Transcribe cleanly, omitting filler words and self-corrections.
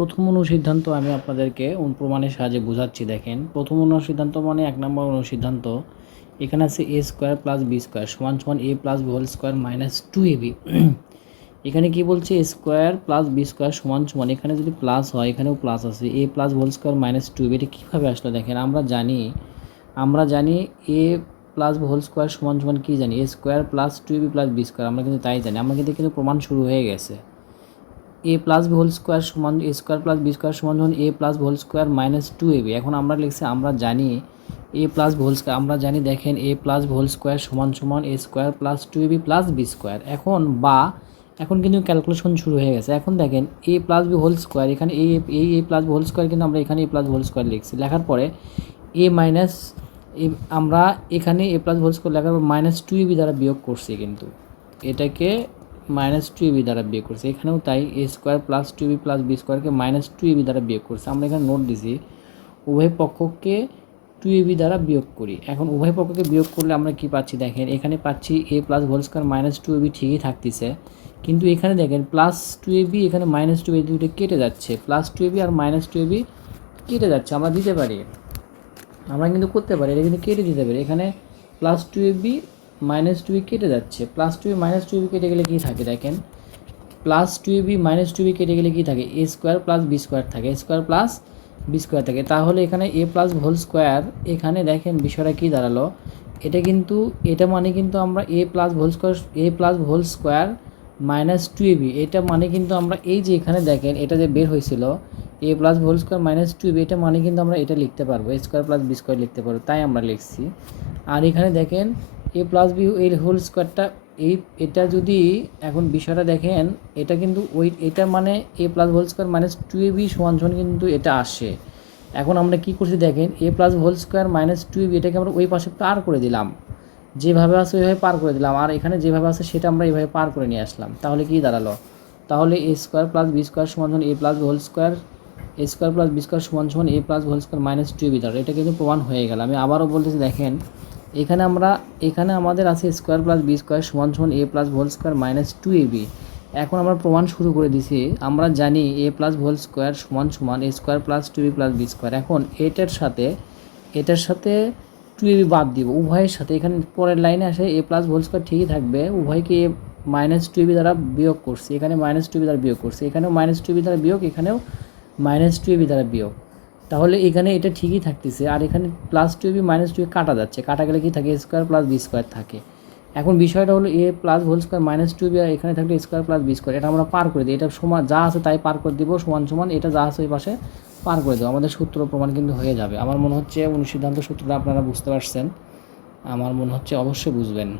প্রথম অনুসিদ্ধান্ত আমি আপনাদেরকে প্রমাণের সাহায্যে বোঝাচ্ছি। দেখেন, প্রথম অনুসিদ্ধান্ত মানে 1 নম্বর অনুসিদ্ধান্ত। এখানে আছে a square plus b square সমান সমান a plus b whole square minus 2ab। এখানে কি বলছে, a square plus b square সমান সমান, এখানে যদি প্লাস হয় এখানেও প্লাস আছে, a plus whole square minus 2ab। এটা কীভাবে আসলো দেখেন, আমরা জানি a প্লাস হোল স্কোয়ার সমান সমান কী জানি, a square plus 2ab plus b square, আমরা কিন্তু তাই জানি। আমরা কিন্তু প্রমাণ শুরু হয়ে গেছে। a plus B whole square সমান a square plus B square সমান যখন a plus whole square minus 2ab। এখন আমরা লিখছি আমরা জানি a প্লাস হোল স্কোয়ার, আমরা জানি দেখেন a প্লাস হোল স্কোয়ার সমান সমান a square plus 2ab plus B square. এখন কিন্তু ক্যালকুলেশন শুরু হয়ে গেছে। এখন দেখেন a plus B whole square, এখানে a প্লাস হোল স্কোয়ার কিন্তু আমরা এখানে a প্লাস হোল স্কোয়ার লিখছি। লেখার পরে a মাইনাস আমরা এখানে a প্লাস হোল স্কোয়ার লেখার পর মাইনাস 2ab দ্বারা বিয়োগ করছি, কিন্তু এটাকে মাইনাস 2ab দ্বারা বিয়োগ করছে। এখানেও তাই a square plus 2ab plus B স্কোয়ারকে মাইনাস 2ab দ্বারা বিয়োগ করছে। আমরা এখানে নোট দিছি উভয় পক্ষকে 2ab দ্বারা বিয়োগ করি। এখন উভয় পক্ষকে বিয়োগ করলে আমরা কি পাচ্ছি দেখেন, এখানে পাচ্ছি a plus whole square minus 2ab ঠিকই থাকতেছে, কিন্তু এখানে দেখেন প্লাস 2ab এখানে মাইনাস 2ab দুটো কেটে যাচ্ছে, প্লাস 2ab আর মাইনাস 2ab কেটে যাচ্ছে। আমরা দিতে পারি, আমরা কিন্তু করতে পারি, এটা কিন্তু কেটে দিতে পারি। এখানে প্লাস 2ab মাইনাস 2ab কেটে যাচ্ছে, প্লাস 2ab মাইনাস 2ab কেটে গেলে কী থাকে দেখেন, প্লাস 2ab মাইনাস 2ab কেটে গেলে কী থাকে, a square plus B square থাকে, a square plus B square থাকে। তাহলে এখানে a প্লাস হোল স্কোয়ার, এখানে দেখেন বিষয়টা কী দাঁড়ালো, এটা মানে কিন্তু আমরা a plus whole square minus 2ab, এটা মানে কিন্তু আমরা এই যে এখানে দেখেন এটা যে বের হয়েছিল a plus whole square minus 2ab, এটা মানে কিন্তু আমরা এটা লিখতে পারবো, a square plus B square লিখতে পারবো, তাই আমরা লিখছি। আর এখানে দেখেন a প্লাস বি এর হোল স্কোয়ারটা, এটা যদি এখন বিষয়টা দেখেন, এটা কিন্তু এটা মানে a plus whole square minus 2ab সমান সমান কিন্তু এটা আসে। এখন আমরা কি করছি দেখেন, a plus whole square minus 2ab এটাকে আমরা ওই পাশে পার করে দিলাম, যেভাবে আছে ওইভাবে পার করে দিলাম, আর এখানে যেভাবে আছে সেটা আমরা এইভাবে পার করে নিয়ে আসলাম। তাহলে কি দাঁড়ালো, তাহলে a square plus B square সমান সমান a plus whole square, a square plus B square সমান সমান a plus whole square minus 2ab দাঁড়ালো। এটা কিন্তু প্রমাণ হয়ে গেল। আমি আবারও বলতেছি দেখেন, এখানে আমাদের আছে স্কোয়ার প্লাস বি স্কোয়ার সমান সমান a plus whole square minus 2ab। এখন আমরা প্রমাণ শুরু করে দিছি, আমরা জানি a প্লাস হোল স্কোয়ার সমান সমান a square plus 2ab plus B square. এখন এটার সাথে 2ab বাদ দিব উভয়ের সাথে, এখানে পরের লাইনে আসে a প্লাস হোল স্কোয়ার ঠিকই থাকবে, উভয়কে মাইনাস 2ab দ্বারা বিয়োগ করছি, এখানে মাইনাস 2ab দ্বারা বিয়োগ করছি, এখানেও মাইনাস 2ab দ্বারা বিয়োগ, এখানেও মাইনাস 2ab দ্বারা বিয়োগ। তাহলে এখানে এটা ঠিকই থাকতেছে, আর এখানে প্লাস 2ab মাইনাস 2ab কাটা যাচ্ছে, কাটা গেলে কি থাকে, a square plus B square থাকে। এখন বিষয়টা হলো a plus whole square minus 2ab আর এখানে থাকলে স্কোয়ার প্লাস বি স্কোয়ার, এটা আমরা পার করে দিই, এটা সমান যা আছে তাই পার করে দিব, সমান সমান এটা যা আছে ওই পাশে পার করে দেবো, আমাদের সূত্র প্রমাণ কিন্তু হয়ে যাবে। আমার মনে হচ্ছে অনুসিদ্ধান্ত সূত্রটা আপনারা বুঝতে পারছেন, আমার মনে হচ্ছে অবশ্যই বুঝবেন।